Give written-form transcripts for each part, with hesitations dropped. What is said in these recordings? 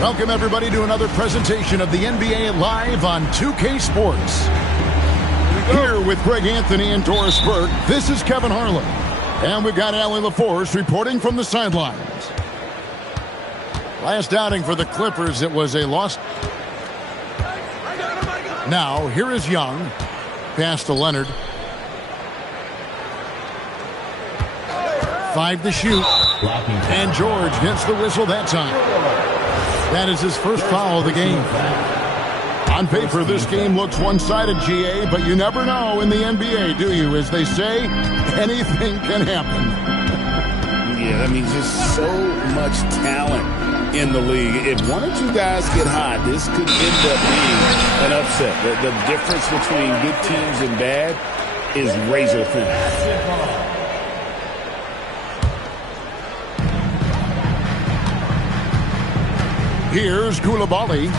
Welcome, everybody, to another presentation of the NBA Live on 2K Sports. Here with Greg Anthony and Doris Burke, this is Kevin Harlan. And we've got Allie LaForce reporting from the sidelines. Last outing for the Clippers, it was a loss. Now, here is Young. Pass to Leonard. 5 to shoot. And George gets the whistle that time. That is his first foul of the game. On paper, this game looks one-sided, GA, but you never know in the NBA, do you? As they say, anything can happen. Yeah, that means just so much talent in the league. If one or two guys get hot, this could end up being an upset. The difference between good teams and bad is razor thin. Here's Koulibaly.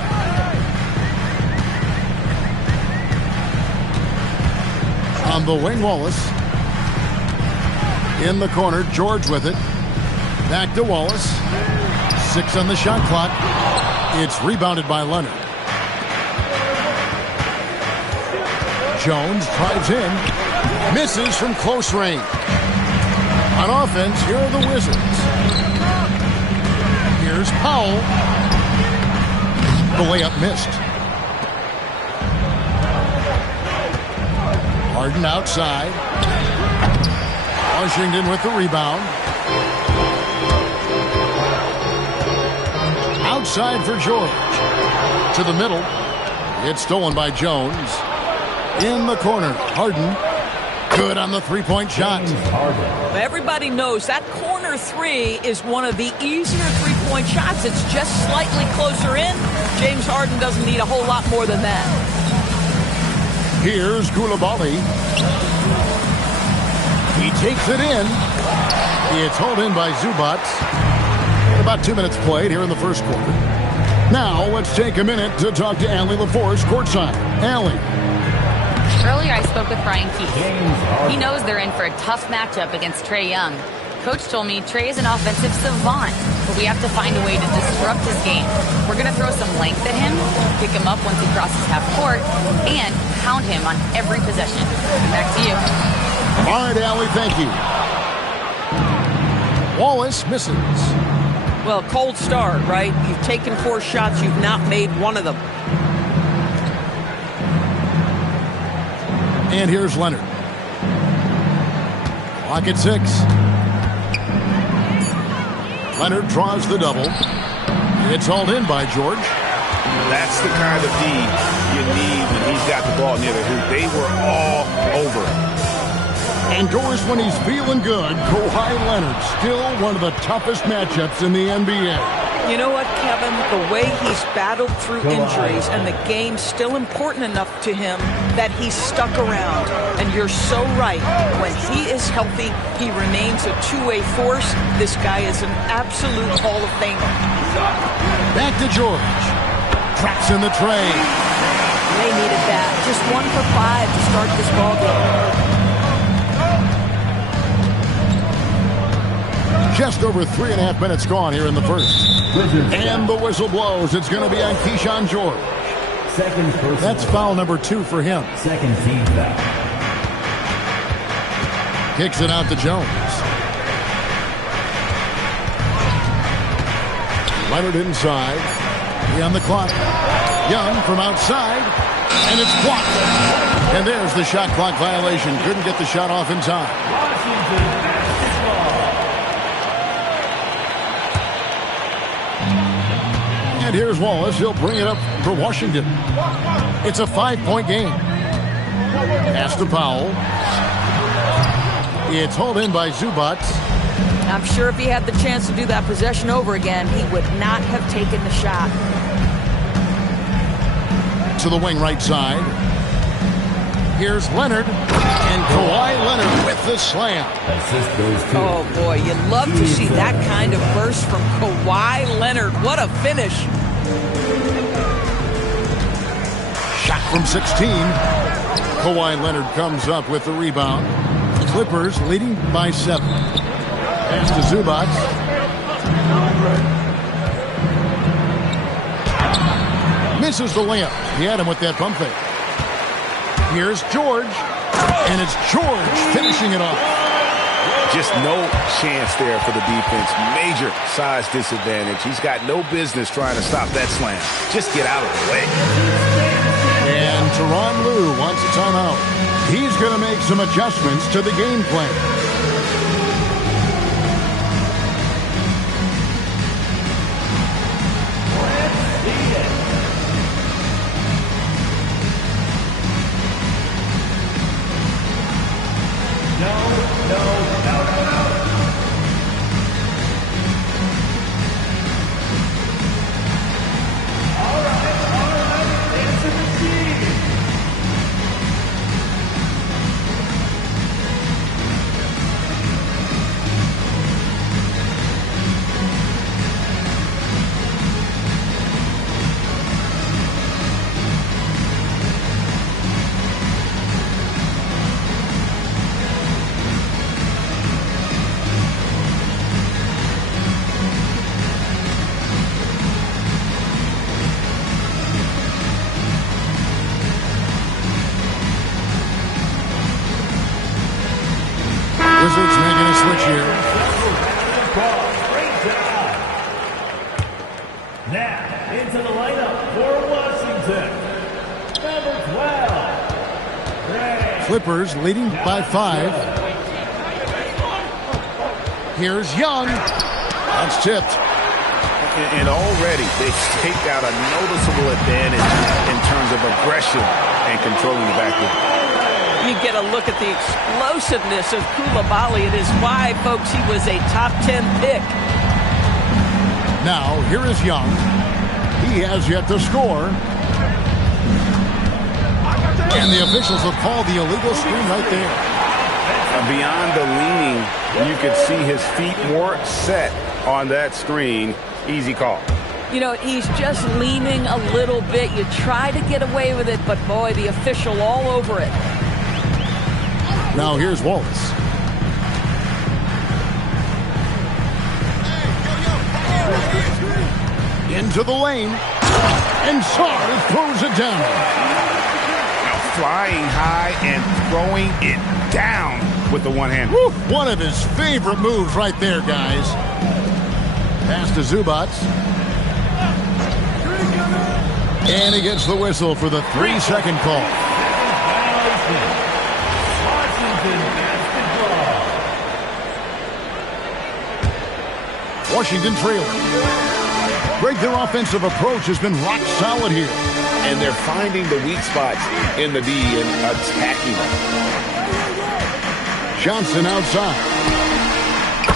On the wing, Wallace. In the corner, George with it. Back to Wallace. 6 on the shot clock. It's rebounded by Leonard. Jones drives in. Misses from close range. On offense, here are the Wizards. Here's Powell. The layup missed. Harden outside. Washington with the rebound. Outside for George. To the middle. It's stolen by Jones. In the corner, Harden. Good on the three-point shot. Everybody knows that corner three is one of the easier three-point shots. It's just slightly closer in. James Harden doesn't need a whole lot more than that. Here's Koulibaly. He takes it in. It's hauled in by Zubac. About 2 minutes played here in the first quarter. Now let's take a minute to talk to Allie LaForce courtside. Allie. Earlier I spoke with Brian Keith. He knows they're in for a tough matchup against Trae Young. Coach told me Trae is an offensive savant, but we have to find a way to disrupt his game. We're going to throw some length at him, pick him up once he crosses half court, and pound him on every possession. Back to you. All right, Allie, thank you. Wallace misses. Well, cold start, right? You've taken 4 shots. You've not made one of them. And here's Leonard. Clock at 6. Leonard draws the double. It's hauled in by George. That's the kind of D you need when he's got the ball near the hoop. They were all over it. And Doris, when he's feeling good, Kawhi Leonard, still one of the toughest matchups in the NBA. You know what, Kevin? The way he's battled through injuries and the game's still important enough to him that he's stuck around. And you're so right. When he is healthy, he remains a two-way force. This guy is an absolute Hall of Famer. Back to George. Traps in the tray. They needed that. Just 1 for 5 to start this ball game. Just over 3.5 minutes gone here in the first. And the whistle blows. It's going to be on Keyshawn George. That's foul number 2 for him. Second team foul. Kicks it out to Jones. Leonard inside. He on the clock. Young from outside. And it's blocked. And there's the shot clock violation. Couldn't get the shot off in time. And here's Wallace. He'll bring it up for Washington. It's a 5-point game. Pass to Powell. It's hauled in by Zubac. I'm sure if he had the chance to do that possession over again, he would not have taken the shot. To the wing right side. Here's Leonard. And Kawhi Leonard with the slam. Oh, boy, you love to see that kind of burst from Kawhi Leonard. What a finish. Shot from 16. Kawhi Leonard comes up with the rebound. Clippers leading by 7. Pass to Zubac. misses the layup. He had him with that pump fake. Here's George, and it's George finishing it off. Just no chance there for the defense. Major size disadvantage. He's got no business trying to stop that slam. Just get out of the way. And Tyronn Lue wants a timeout. He's going to make some adjustments to the game plan. Wizards making a switch here. Now, into the lineup for Washington. Number 12. Clippers leading by 5. Here's Young. That's tipped. And already they've staked out a noticeable advantage in terms of aggression and controlling the backcourt. You get a look at the explosiveness of Coulibaly. It is why, folks, he was a top 10 pick. Now, here is Young. He has yet to score. And the officials will call the illegal screen right there. Beyond the leaning, you could see his feet more set on that screen. Easy call. You know, he's just leaning a little bit. You try to get away with it, but boy, the official all over it. Now here's Wallace. Into the lane. And Sarr throws it down. Flying high and throwing it down with the one hand. Woo, one of his favorite moves right there, guys. Pass to Zubac. And he gets the whistle for the 3-second call. Washington trailing. Greg, their offensive approach has been rock solid here. And they're finding the weak spots in the D and attacking them. Johnson outside.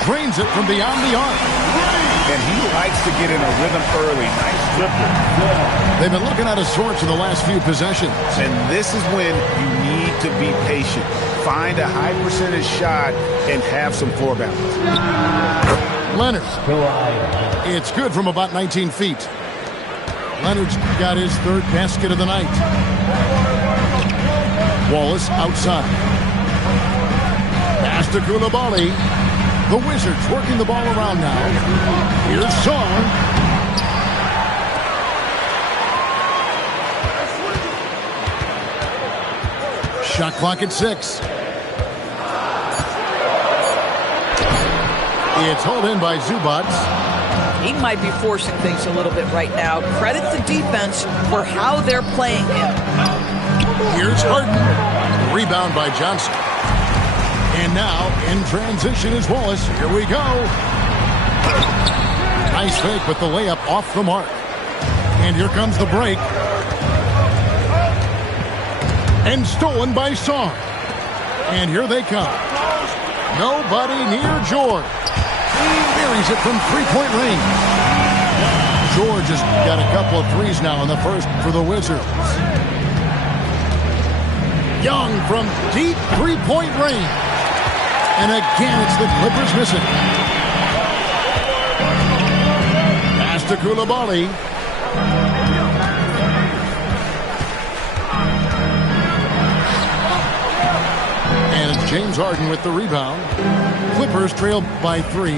Drains it from beyond the arc. And he likes to get in a rhythm early. Nice dribble. They've been looking out of sorts in the last few possessions. And this is when you need to be patient. Find a high percentage shot and have some floor balance. Leonard. It's good from about 19 feet. Leonard's got his third basket of the night. Wallace outside. Pass to Coulibaly. The Wizards working the ball around now. Here's Sarr. Shot clock at 6. It's hauled in by Zubac. He might be forcing things a little bit right now. Credit the defense for how they're playing him. Here's Harden. Rebound by Johnson. And now, in transition is Wallace. Here we go. Nice fake with the layup off the mark. And here comes the break. And stolen by Sarr. And here they come. Nobody near George. Buries it from three-point range. George has got a couple of threes now in the first for the Wizards. Young from deep three-point range. And again, it's the Clippers missing. Pass to Coulibaly. And it's James Harden with the rebound. Clippers trail by 3.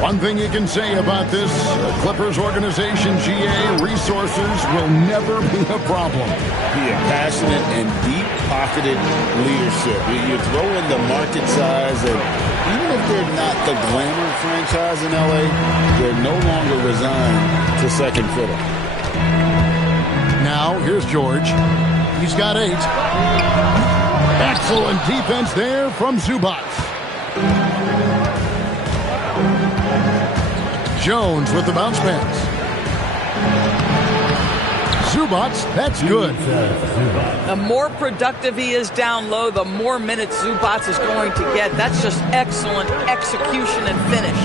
One thing you can say about this Clippers organization, GA, resources will never be a problem. Yeah, passionate and deep-pocketed leadership. You throw in the market size, and even if they're not the glamour franchise in LA, they're no longer resigned to second fiddle. Now, here's George. He's got 8. Excellent defense there from Zubac. Jones with the bounce pass. Zubac, that's good. The more productive he is down low, the more minutes Zubac is going to get. That's just excellent execution and finish.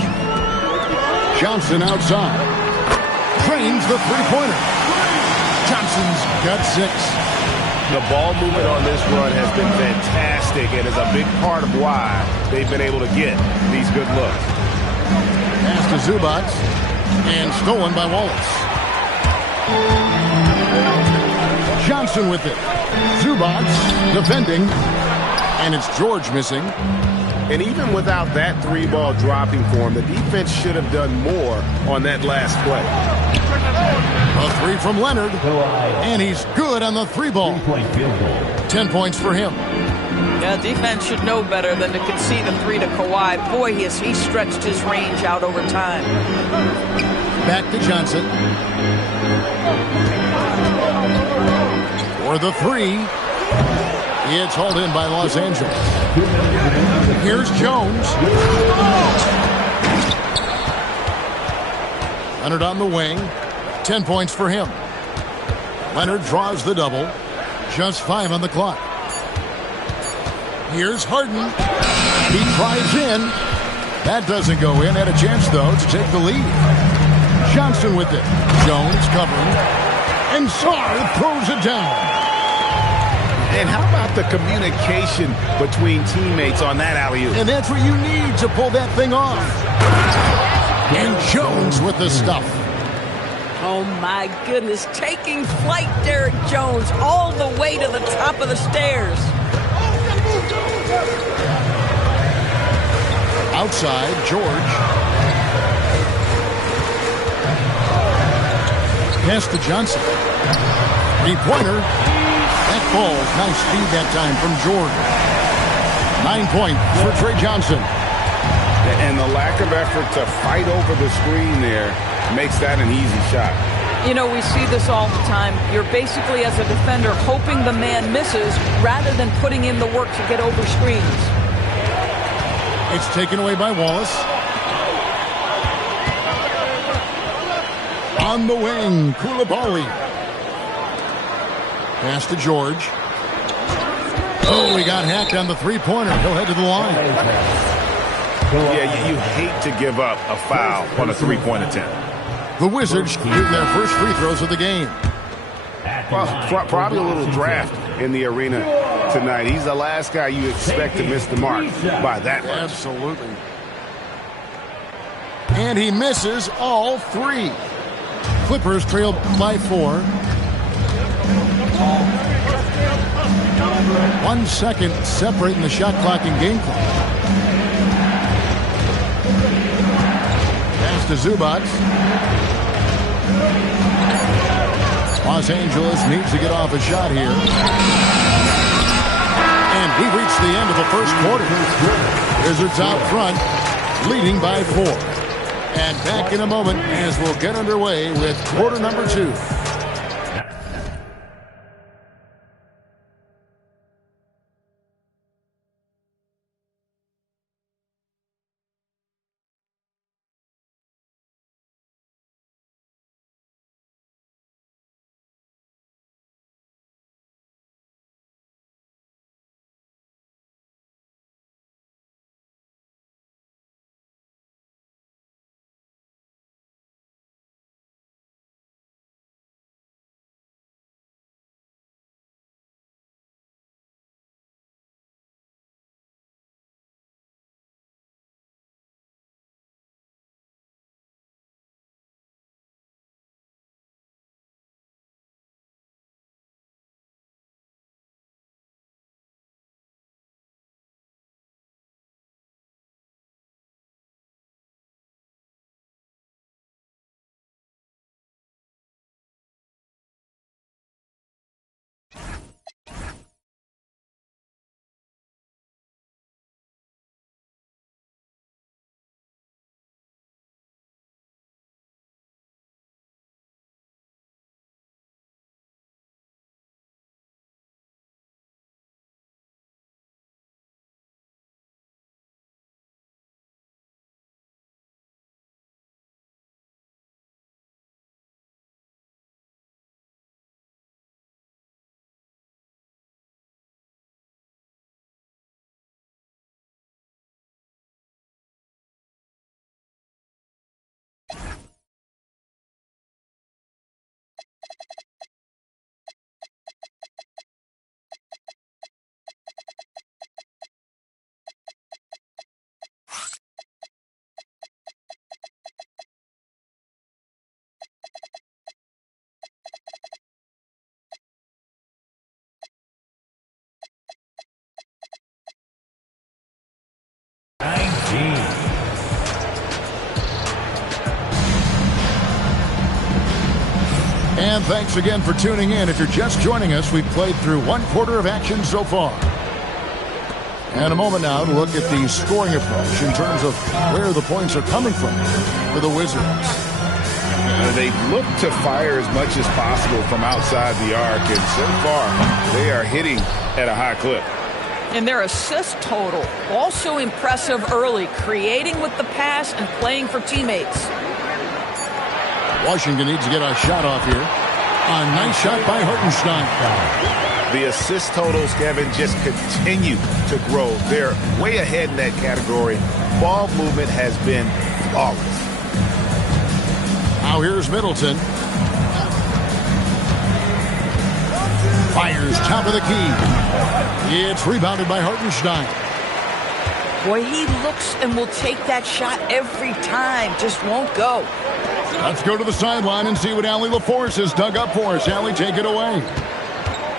Johnson outside. Trains the three-pointer. Johnson's got 6. The ball movement on this run has been fantastic and is a big part of why they've been able to get these good looks. Pass to Zubac, and stolen by Wallace. Johnson with it. Zubac defending, and it's George missing. And even without that 3-ball dropping for him, the defense should have done more on that last play. A 3 from Leonard, and he's good on the 3-ball. 10 points for him. Yeah, defense should know better than to concede a 3 to Kawhi. Boy, he stretched his range out over time. Back to Johnson. For the 3. It's hauled in by Los Angeles. Here's Jones. Leonard on the wing. 10 points for him. Leonard draws the double. Just 5 on the clock. Here's Harden. He drives in. That doesn't go in. Had a chance, though, to take the lead. Johnson with it. Jones covering. And Sarr throws it down. And how about the communication between teammates on that alley-oop? And that's what you need to pull that thing off. And Jones with the stuff. Oh, my goodness. Taking flight, Derek Jones, all the way to the top of the stairs. Outside, George. Pass to Johnson. 3-pointer. That falls. Nice speed that time from George. 9 points for Trey Johnson. And the lack of effort to fight over the screen there makes that an easy shot. You know, we see this all the time. You're basically, as a defender, hoping the man misses rather than putting in the work to get over screens. It's taken away by Wallace. On the wing, Koulibaly. Pass to George. Oh, he got hacked on the 3-pointer. He'll head to the line. Yeah, you hate to give up a foul on a 3-point attempt. The Wizards get their first free throws of the game. Well, probably a little draft in the arena tonight. He's the last guy you expect to miss the mark by that much. Absolutely. And he misses all 3. Clippers trail by 4. 1 second separating the shot clock and game clock. Pass to Zubac. Los Angeles needs to get off a shot here. And we've reached the end of the first quarter. Wizards out front, leading by 4. And back in a moment as we'll get underway with quarter number 2. And thanks again for tuning in. If you're just joining us, we've played through one quarter of action so far. And a moment now to look at the scoring approach in terms of where the points are coming from for the Wizards. They look to fire as much as possible from outside the arc, and so far they are hitting at a high clip. And their assist total also impressive early, creating with the pass and playing for teammates. Washington needs to get a shot off here. A nice shot by Hartenstein. The assist totals, Kevin, just continue to grow. They're way ahead in that category. Ball movement has been flawless. Now here's Middleton. Fires top of the key. It's rebounded by Hartenstein. Boy, he looks and will take that shot every time. Just won't go. Let's go to the sideline and see what Allie LaForce has dug up for us. Allie, take it away.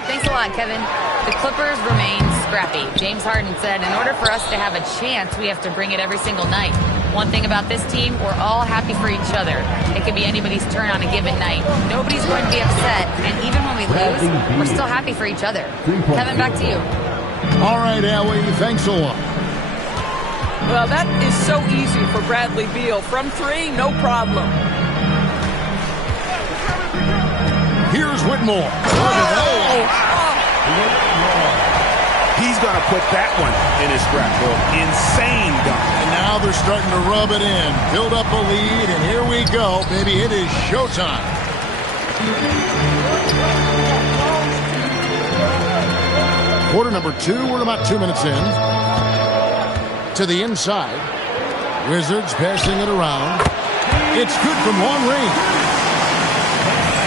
Thanks a lot, Kevin. The Clippers remain scrappy. James Harden said, in order for us to have a chance, we have to bring it every single night. One thing about this team, we're all happy for each other. It could be anybody's turn on a given night. Nobody's going to be upset, and even when we lose, we're still happy for each other. Kevin, back to you. All right, Allie, thanks a lot. Well, that is so easy for Bradley Beal. From three, no problem. Here's Whitmore. He's going to put that one in his scrapbook. Insane dunk. And now they're starting to rub it in, build up a lead, and here we go, baby. It is showtime. Quarter number 2. We're about 2 minutes in. To the inside. Wizards passing it around. It's good from long range.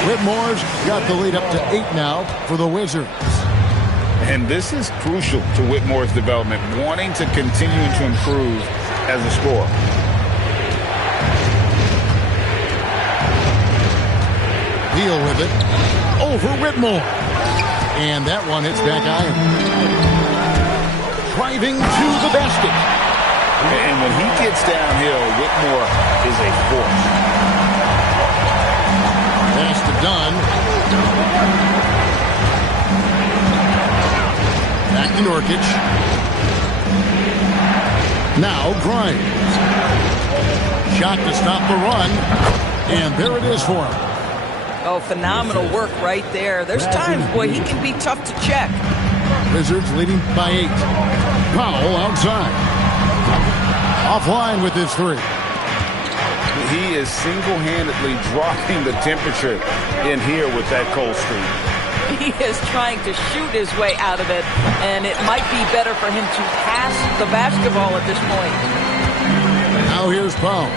Whitmore's got the lead up to 8 now for the Wizards. And this is crucial to Whitmore's development, wanting to continue to improve as a scorer. Beal with it. Over Whitmore. And that one hits back iron. Driving to the basket. And when he gets downhill, Whitmore is a force. Pass to Dunn. Back to Nurkic. Now Grimes. Shot to stop the run. And there it is for him. Oh, phenomenal work right there. There's times, boy, he can be tough to check. Wizards leading by 8. Powell outside. Offline with his 3. He is single-handedly dropping the temperature in here with that cold streak. He is trying to shoot his way out of it, and it might be better for him to pass the basketball at this point. Now here's Powell.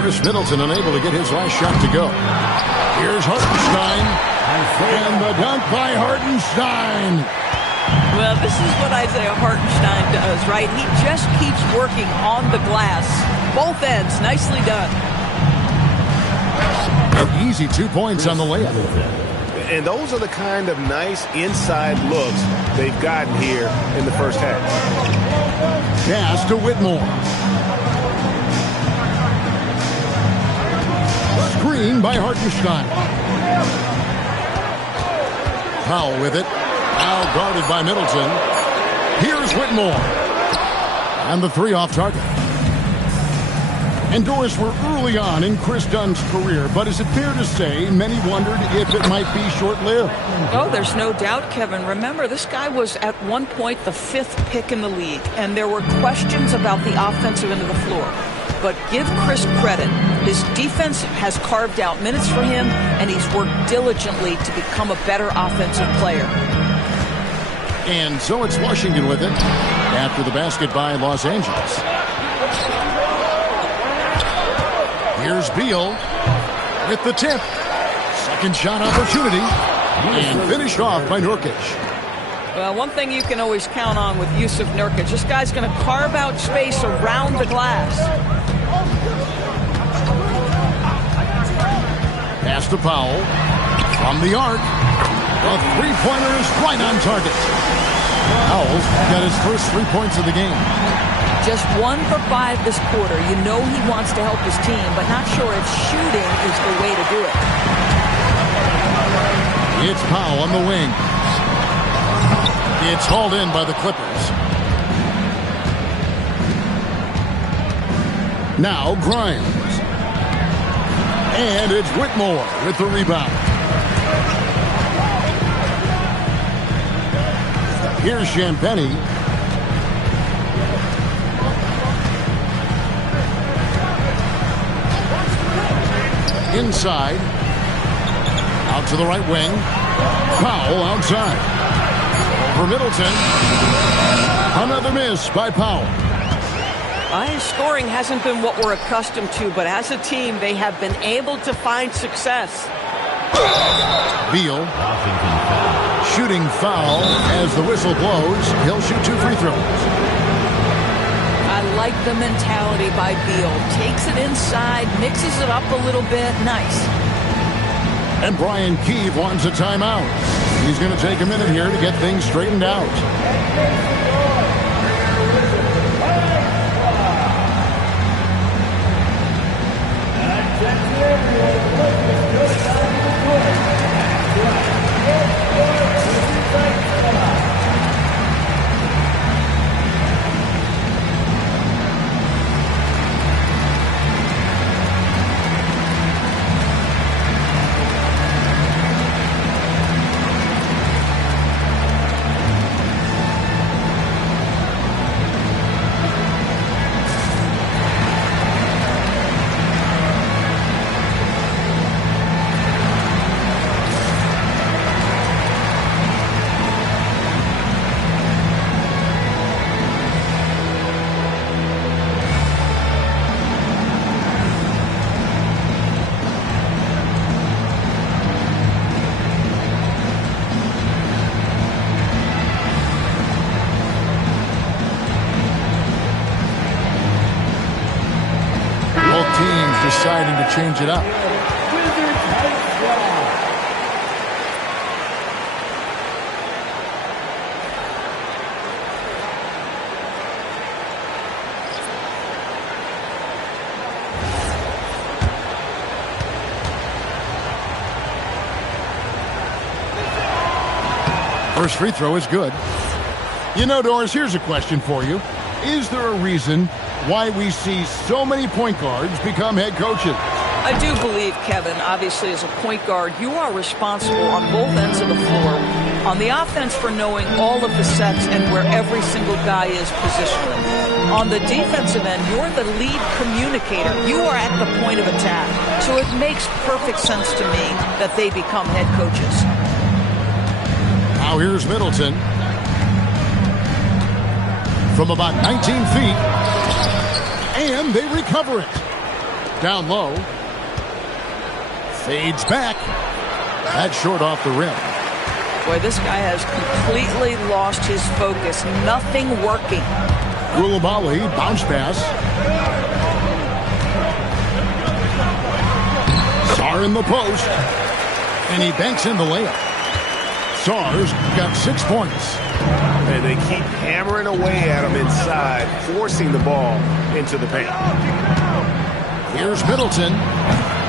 Chris Middleton unable to get his last shot to go. Here's Hartenstein. And the dunk by Hartenstein. Well, this is what Isaiah Hartenstein does, right? He just keeps working on the glass. Both ends, nicely done. An easy 2 points on the layup. And those are the kind of nice inside looks they've gotten here in the first half. Pass to Whitmore. Screen by Hartenstein. Powell with it. Now guarded by Middleton. Here's Whitmore. And the 3 off target. And Doris, we're early on in Chris Dunn's career, but is it fair to say many wondered if it might be short-lived? Oh, there's no doubt, Kevin. Remember, this guy was at one point the 5th pick in the league, and there were questions about the offensive end of the floor. But give Chris credit. His defense has carved out minutes for him, and he's worked diligently to become a better offensive player. And so it's Washington with it after the basket by Los Angeles. Here's Beal with the tip. Second shot opportunity. And finished off by Nurkic. Well, one thing you can always count on with Yusuf Nurkic, this guy's going to carve out space around the glass. Pass to Powell. From the arc. The three-pointer is right on target. Powell's got his first 3 points of the game. Just 1 for 5 this quarter. You know he wants to help his team, but not sure if shooting is the way to do it. It's Powell on the wing. It's hauled in by the Clippers. Now Grimes. And it's Whitmore with the rebound. Here's Champagny. Inside. Out to the right wing. Powell outside. For Middleton. Another miss by Powell. His scoring hasn't been what we're accustomed to, but as a team, they have been able to find success. Beal. Shooting foul as the whistle blows. He'll shoot 2 free throws. I like the mentality by Beal. Takes it inside, mixes it up a little bit. Nice. And Brian Keefe wants a timeout. He's going to take a minute here to get things straightened out. Deciding to change it up. First free throw is good. You know, Doris, here's a question for you. Is there a reason why we see so many point guards become head coaches? I do believe, Kevin, obviously as a point guard, you are responsible on both ends of the floor. On the offense for knowing all of the sets and where every single guy is positionally. On the defensive end, you're the lead communicator. You are at the point of attack. So it makes perfect sense to me that they become head coaches. Now here's Middleton. From about 19 feet. And they recover it. Down low. Fades back. That's short off the rim. Boy, this guy has completely lost his focus. Nothing working. Koulibaly, bounce pass. Sarr in the post. And he banks in the layup. Sarr's got 6 points. And they keep hammering away at him inside, forcing the ball into the paint. Here's Middleton.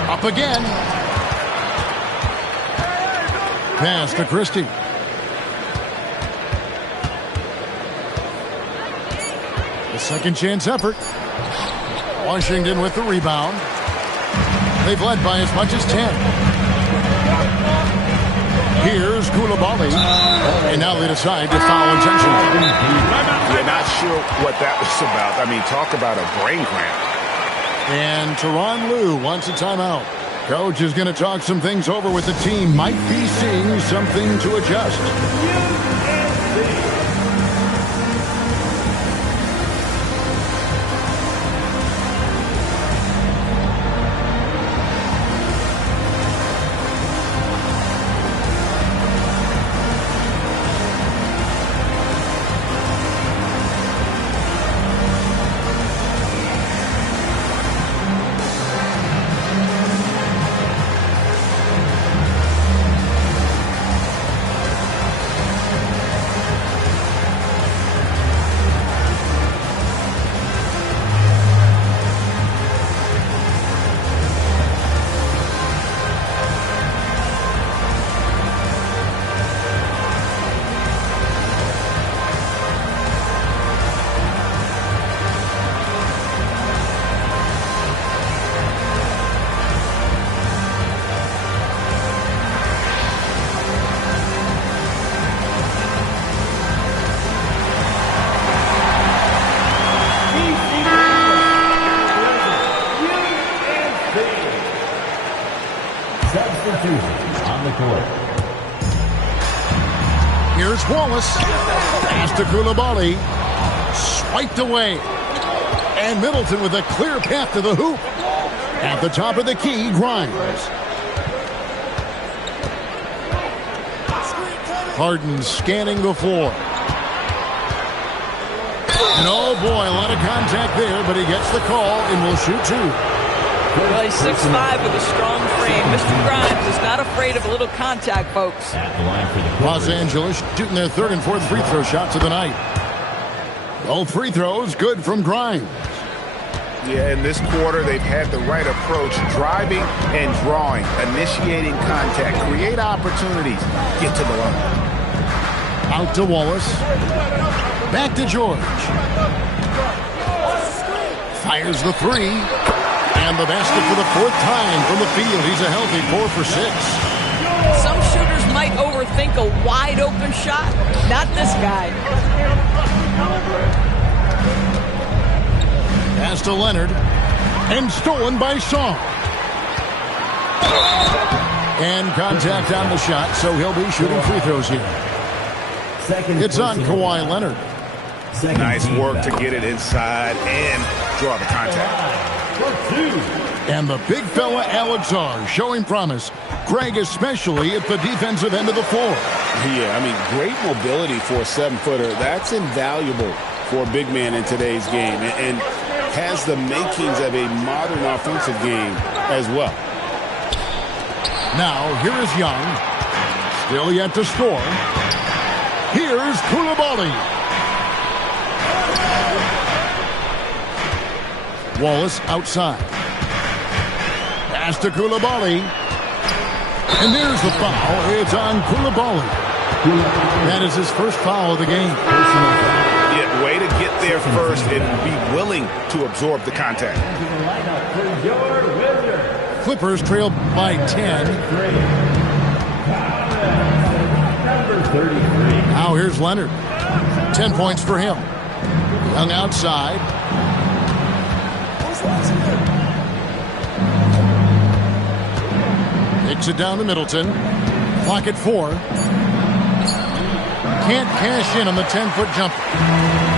Up again. Pass to Christie. The second chance effort. Washington with the rebound. They've led by as much as 10. Here's Koulibaly. And now they decide to foul intentionally. You're not sure what that was about. I mean, talk about a brain cramp. And Tyronn Lue wants a timeout. Coach is going to talk some things over with the team. Might be seeing something to adjust. substitution on the court. Here's Wallace. Pass to Koulibaly. Swiped away. And Middleton with a clear path to the hoop. At the top of the key, Grimes. Harden scanning the floor. And oh boy, a lot of contact there, but he gets the call and will shoot two. Well, he's 6'5" with a strong frame. Mr. Grimes is not afraid of a little contact, folks. Los Angeles shooting their third and fourth free throw shots of the night. Both free throws good from Grimes. Yeah, in this quarter, they've had the right approach, driving and drawing, initiating contact, create opportunities, get to the line. Out to Wallace. Back to George. Fires the three. And the basket for the fourth time from the field. He's a healthy 4 for 6. Some shooters might overthink a wide open shot. Not this guy. Pass to Leonard. And stolen by Song. And contact on the shot, so he'll be shooting free throws here. It's on Kawhi Leonard. Nice work to get it inside and draw the contact. And the big fella Alex R showing promise. Greg especially at the defensive end of the floor. Yeah, I mean, great mobility for a 7-footer. That's invaluable for a big man in today's game. And has the makings of a modern offensive game as well. Now, here is Young. Still yet to score. Here's Koulibaly. Wallace outside. Pass to Koulibaly. And there's the foul. It's on Koulibaly. That is his first foul of the game. Yeah, way to get there first and be willing to absorb the contact. Clippers trail by 10. Now here's Leonard. 10 points for him. Young outside. Takes it down to Middleton. Clock at 4. Can't cash in on the 10-foot jumper.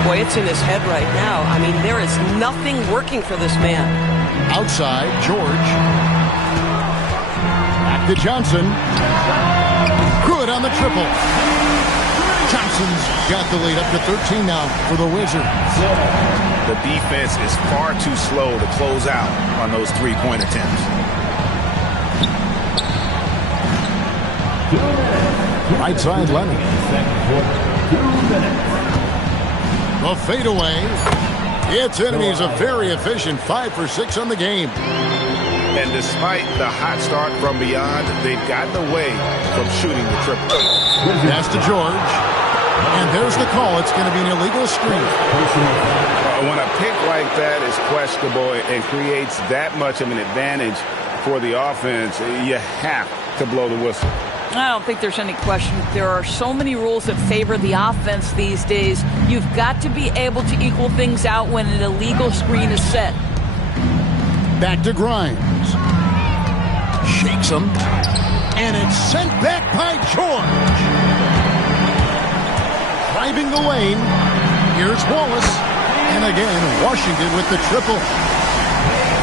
Boy, it's in his head right now. I mean, there is nothing working for this man. Outside, George. Back to Johnson. Good on the triple. Johnson's got the lead up to 13 now for the Wizards. The defense is far too slow to close out on those three-point attempts. Right side, Leonard. The fadeaway. It's in, and he's a very efficient 5 for 6 on the game. And despite the hot start from beyond, they've gotten away from shooting the triple. Pass to George. And there's the call. It's going to be an illegal screen. When a pick like that is questionable and creates that much of an advantage for the offense, you have to blow the whistle. I don't think there's any question. There are so many rules that favor the offense these days. You've got to be able to equal things out when an illegal screen is set. Back to Grimes. Shakes him. And it's sent back by George. Driving the lane. Here's Wallace. And again, Washington with the triple.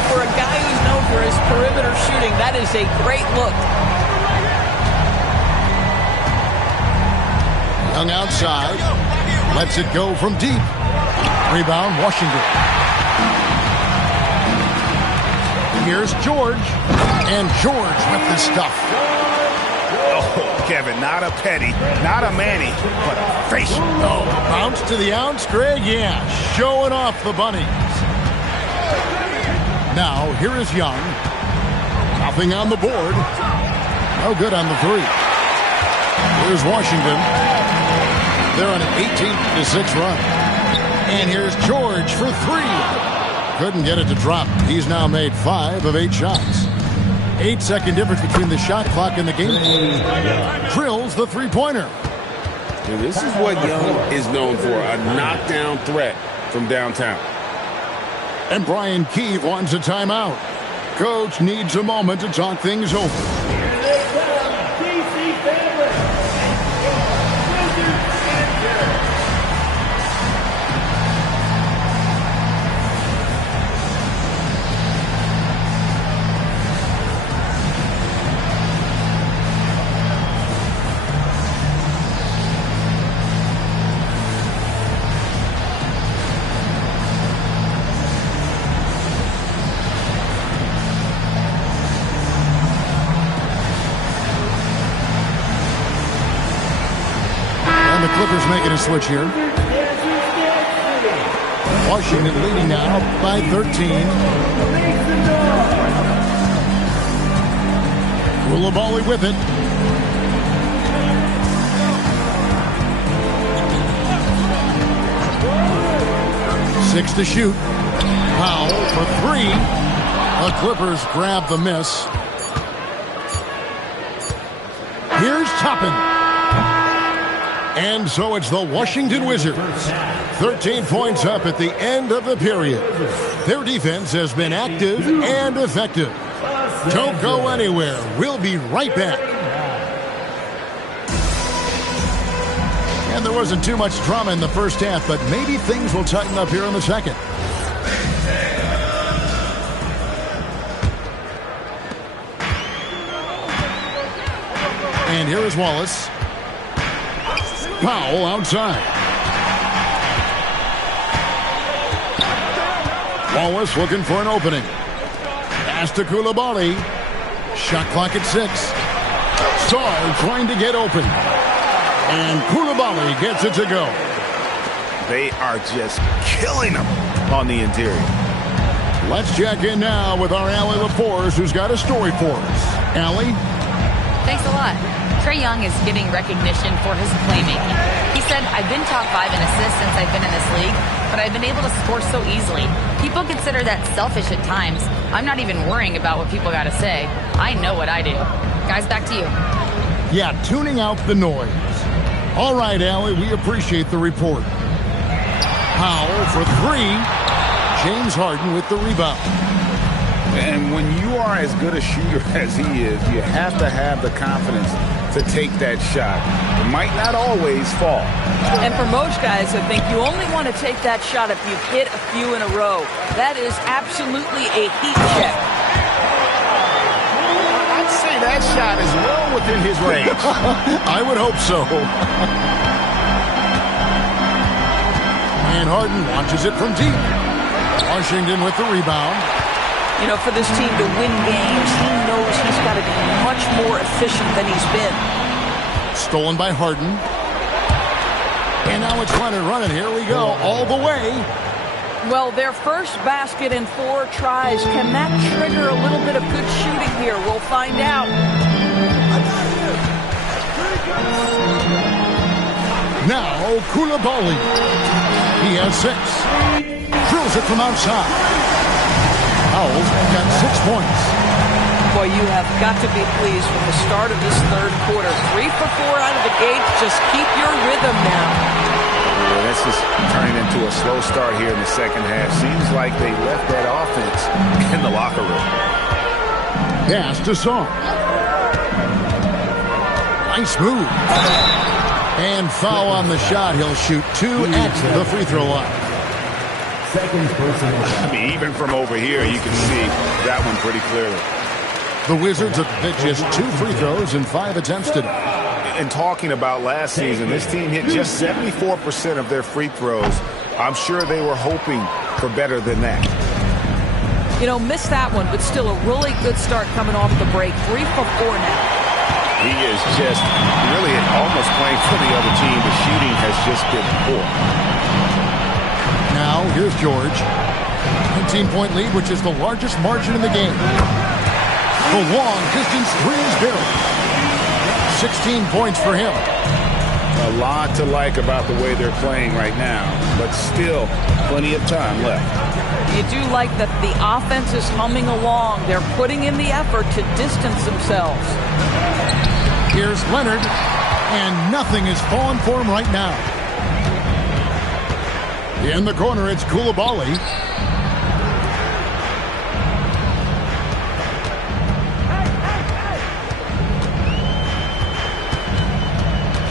For a guy who's known for his perimeter shooting, that is a great look. Young outside. Lets it go from deep. Rebound, Washington. Here's George. And George with the stuff. Oh, Kevin, not a petty, not a Manny, but a facial. Oh, bounce to the ounce, Greg? Yeah, showing off the bunnies. Now, here is Young. Nothing on the board. No good on the 3. Here's Washington. They're on an 18-6 run. And here's George for 3. Couldn't get it to drop. He's now made 5 of 8 shots. 8-second difference between the shot clock and the game. Drills the three-pointer. And this is what Young is known for, a knockdown threat from downtown. And Brian Keefe wants a timeout. Coach needs a moment to talk things over. to switch here. Washington leading now by 13. Koulibaly with it. Six to shoot. Powell for three. The Clippers grab the miss. Here's Toppin. And so it's the Washington Wizards. 13 points up at the end of the period. Their defense has been active and effective. Don't go anywhere. We'll be right back. And there wasn't too much drama in the first half, but maybe things will tighten up here in the second. And here is Wallace. Powell outside. Wallace looking for an opening. Pass to Koulibaly. Shot clock at 6. Sarr trying to get open. And Koulibaly gets it to go. They are just killing them on the interior. Let's check in now with our Allie LaForce, who's got a story for us. Allie? Thanks a lot. Trae Young is getting recognition for his playmaking. He said, I've been top 5 in assists since I've been in this league, but I've been able to score so easily. People consider that selfish at times. I'm not even worrying about what people got to say. I know what I do. Guys, back to you. Yeah, tuning out the noise. All right, Allie, we appreciate the report. Powell for 3. James Harden with the rebound. And when you are as good a shooter as he is, you have to have the confidence to take that shot. It might not always fall. And for most guys, I think you only want to take that shot if you've hit a few in a row. That is absolutely a heat check. I'd say that shot is well within his range. I would hope so. And Harden launches it from deep. Washington with the rebound. You know, for this team to win games, he knows he's got to be much more efficient than he's been. Stolen by Harden. And now it's running. Here we go, all the way. Well, their first basket in 4 tries. Can that trigger a little bit of good shooting here? We'll find out. Now, Koulibaly. He has 6. Drills it from outside. Powell's got 6 points. Boy, you have got to be pleased with the start of this third quarter. 3 for 4 out of the gate. Just keep your rhythm now. Yeah, that's just turning into a slow start here in the second half. Seems like they left that offense in the locker room. Pass to Sarr. Nice move. And foul on the shot. He'll shoot 2 at the free throw line. I mean, even from over here, you can see that one pretty clearly. The Wizards have hit just 2 free throws in 5 attempts today. And talking about last season, this team hit just 74% of their free throws. I'm sure they were hoping for better than that. You know, missed that one, but still a really good start coming off the break. 3 for 4 now. He is just really almost playing for the other team. The shooting has just been poor. Now, here's George. 19-point lead, which is the largest margin in the game. The long distance 3 is good. 16 points for him. A lot to like about the way they're playing right now, but still plenty of time left. You do like that the offense is humming along. They're putting in the effort to distance themselves. Here's Leonard, and nothing is falling for him right now. In the corner, it's Koulibaly.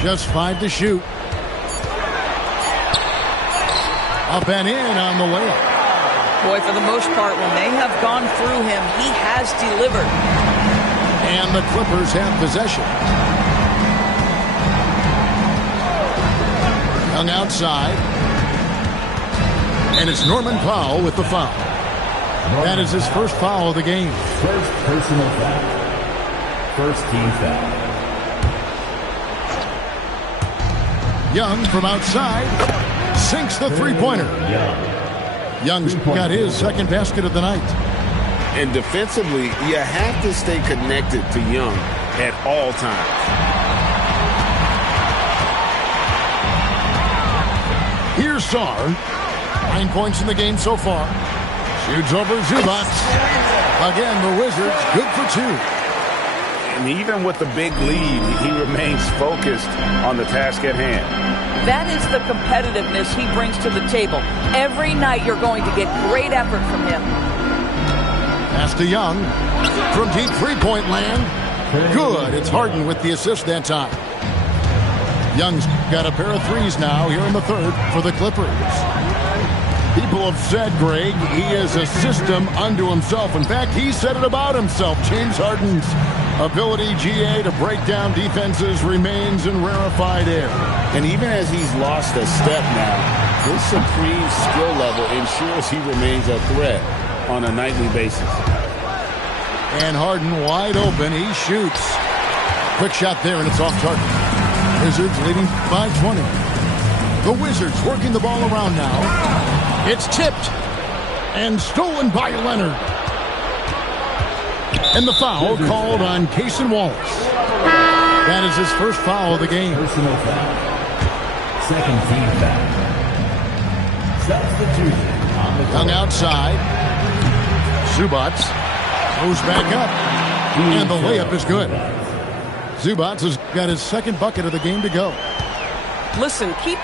Just 5 to shoot. Up and in on the layup. Boy, for the most part, when they have gone through him, he has delivered. And the Clippers have possession. Young outside. And it's Norman Powell with the foul. That is his first foul of the game. First personal foul. First team foul. Young from outside sinks the three-pointer. Young's got his second basket of the night. And defensively, you have to stay connected to Young at all times. Here's Sarr. 9 points in the game so far. Shoots over Zubac. Again, the Wizards good for 2. And even with the big lead, he remains focused on the task at hand. That is the competitiveness he brings to the table. Every night you're going to get great effort from him. Pass to Young. From deep three-point land. Good. It's Harden with the assist that time. Young's got a pair of threes now here in the third for the Clippers. People have said, Greg, he is a system unto himself. In fact, he said it about himself. James Harden's ability, GA, to break down defenses remains in rarefied air. And even as he's lost a step now, his supreme skill level ensures he remains a threat on a nightly basis. And Harden wide open. He shoots. Quick shot there, and it's off target. Wizards leading by 20. The Wizards working the ball around now. It's tipped and stolen by Leonard. And the foul called on Cason Wallace. That is his first foul of the game. Personal foul. Second team foul. Substitution on the Young outside. Zubac goes back up. And the layup is good. Zubac has got his second bucket of the game to go. Listen, keep